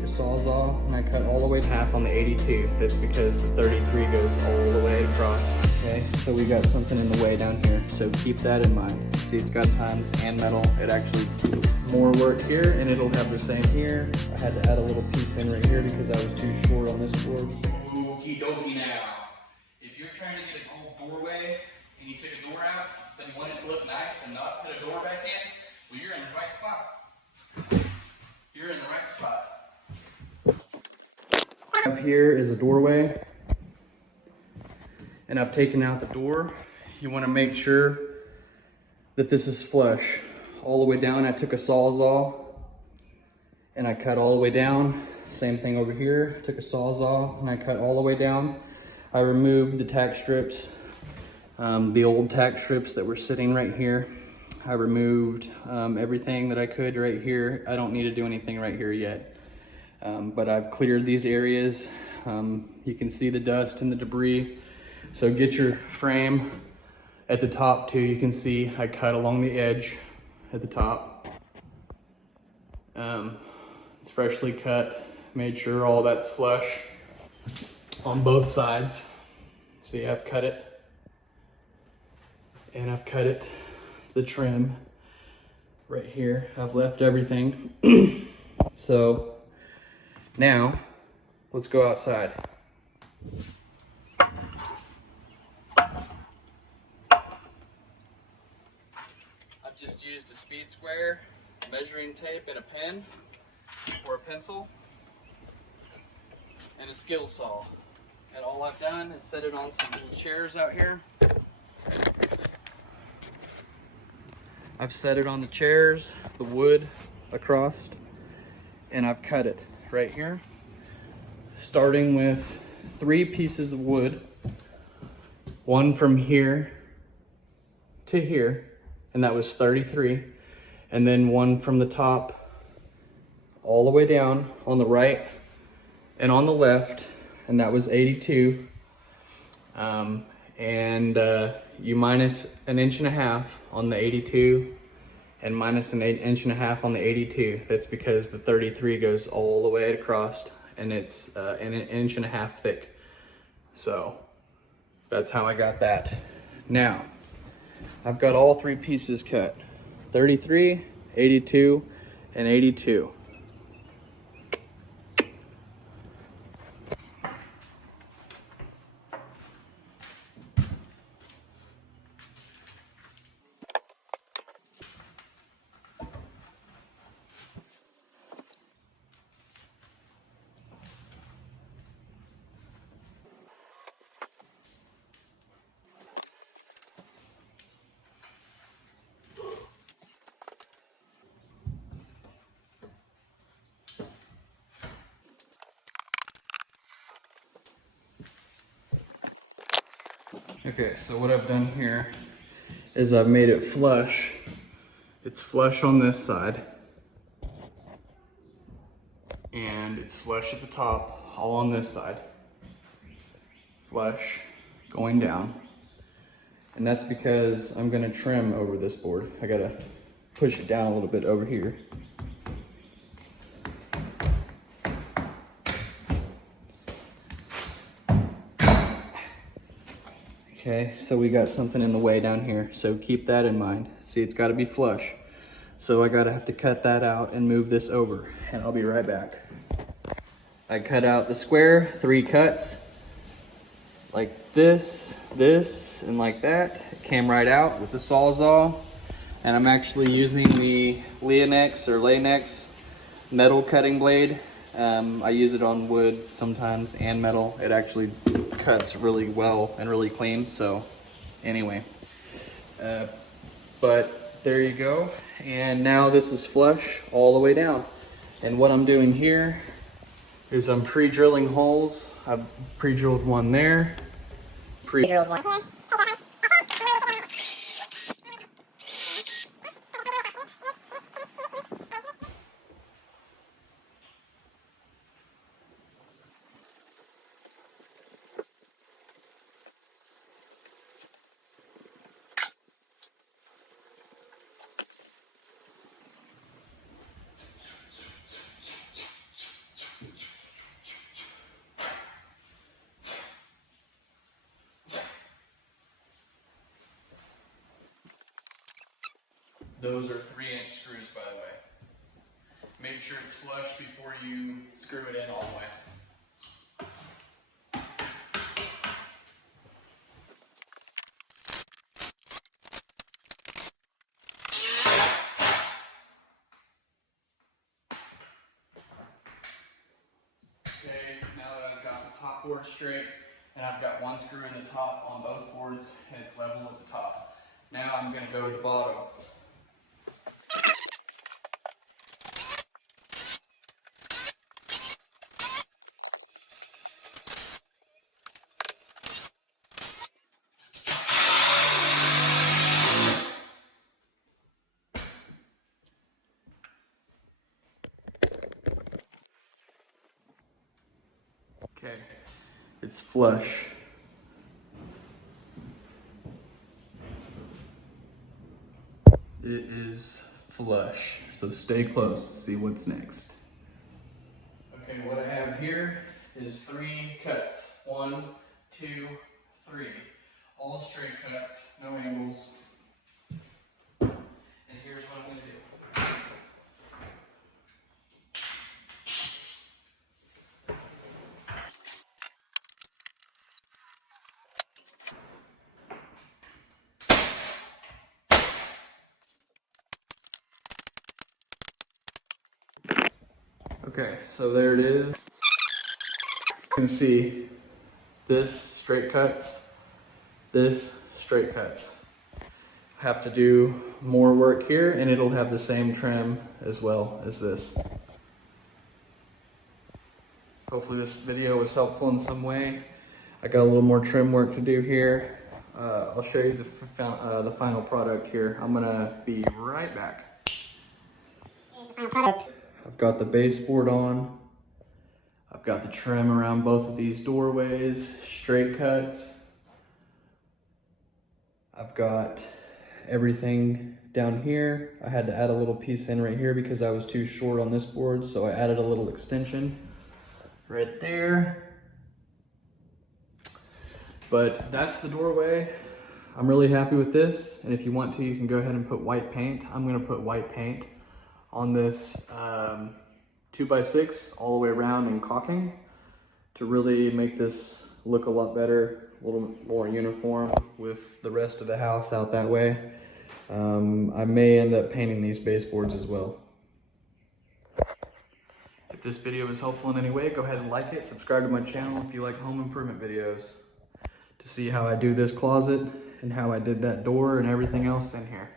The Sawzall, and I cut all the way to half on the 82. That's because the 33 goes all the way across. Okay, so we got something in the way down here, so keep that in mind. See, it's got tons and metal. It actually more work here, and it'll have the same here. I had to add a little P-pin right here because I was too short on this board. Okie dokie now. If you're trying to get a whole doorway and you took a door out, but you want it to look nice and not put a door back in, well, you're in the right spot. You're in the right spot. Up here is a doorway, and I've taken out the door. You want to make sure that this is flush all the way down. I took a Sawzall and I cut all the way down. Same thing over here. Took a Sawzall and I cut all the way down. I removed the tack strips, the old tack strips that were sitting right here. I removed everything that I could right here. I don't need to do anything right here yet. But I've cleared these areas. You can see the dust and the debris. So get your frame at the top too. You can see I cut along the edge at the top. It's freshly cut. Made sure all that's flush on both sides. See, I've cut it. And I've cut it, the trim right here. I've left everything. So now, let's go outside. I've just used a speed square, measuring tape, and a pen, or a pencil, and a skill saw. And all I've done is set it on some little chairs out here. I've set it on the chairs, the wood across, and I've cut it right here, starting with 3 pieces of wood, one from here to here, and that was 33, and then one from the top all the way down on the right and on the left, and that was 82. You minus 1.5 inches on the 82 and minus 1.5 inches on the 82. That's because the 33 goes all the way across, and it's 1.5 inches thick. So that's how I got that. Now, I've got all 3 pieces cut. 33, 82, and 82. Okay, so what I've done here is I've made it flush. It's flush on this side, and it's flush at the top, all on this side. Flush going down. And that's because I'm gonna trim over this board. I gotta push it down a little bit over here. Okay, so we got something in the way down here, so keep that in mind. See, it's gotta be flush. So I gotta have to cut that out and move this over, and I'll be right back. I cut out the square, 3 cuts, like this, this, and like that. It came right out with the Sawzall, and I'm actually using the Lanex metal cutting blade. I use it on wood sometimes and metal. It actually cuts really well and really clean. So anyway, but there you go. And now this is flush all the way down. And what I'm doing here is I'm pre-drilling holes. I've pre-drilled one there, pre-drilled one here. Those are 3-inch screws, by the way. Make sure it's flush before you screw it in all the way. Okay, now that I've got the top board straight, and I've got one screw in the top on both boards, and it's level at the top. Now I'm going to go to the bottom. Okay, it's flush. It is flush, so stay close to see what's next. Okay, what I have here is 3 cuts. 1, 2, 3. All straight cuts, no angles. And here's what I'm going to do. Okay, so there it is. You can see this straight cuts, this straight cuts. Have to do more work here, and it'll have the same trim as well as this. Hopefully this video was helpful in some way. I got a little more trim work to do here. I'll show you the final product here. I'm gonna be right back. I've got the baseboard on. I've got the trim around both of these doorways, straight cuts. I've got everything down here. I had to add a little piece in right here because I was too short on this board, so I added a little extension right there. But that's the doorway. I'm really happy with this, and if you want to, you can go ahead and put white paint. I'm gonna put white paint on this 2x6 all the way around and caulking to really make this look a lot better, a little more uniform with the rest of the house out that way. I may end up painting these baseboards as well. If this video was helpful in any way, go ahead and like it, subscribe to my channel if you like home improvement videos to see how I do this closet and how I did that door and everything else in here.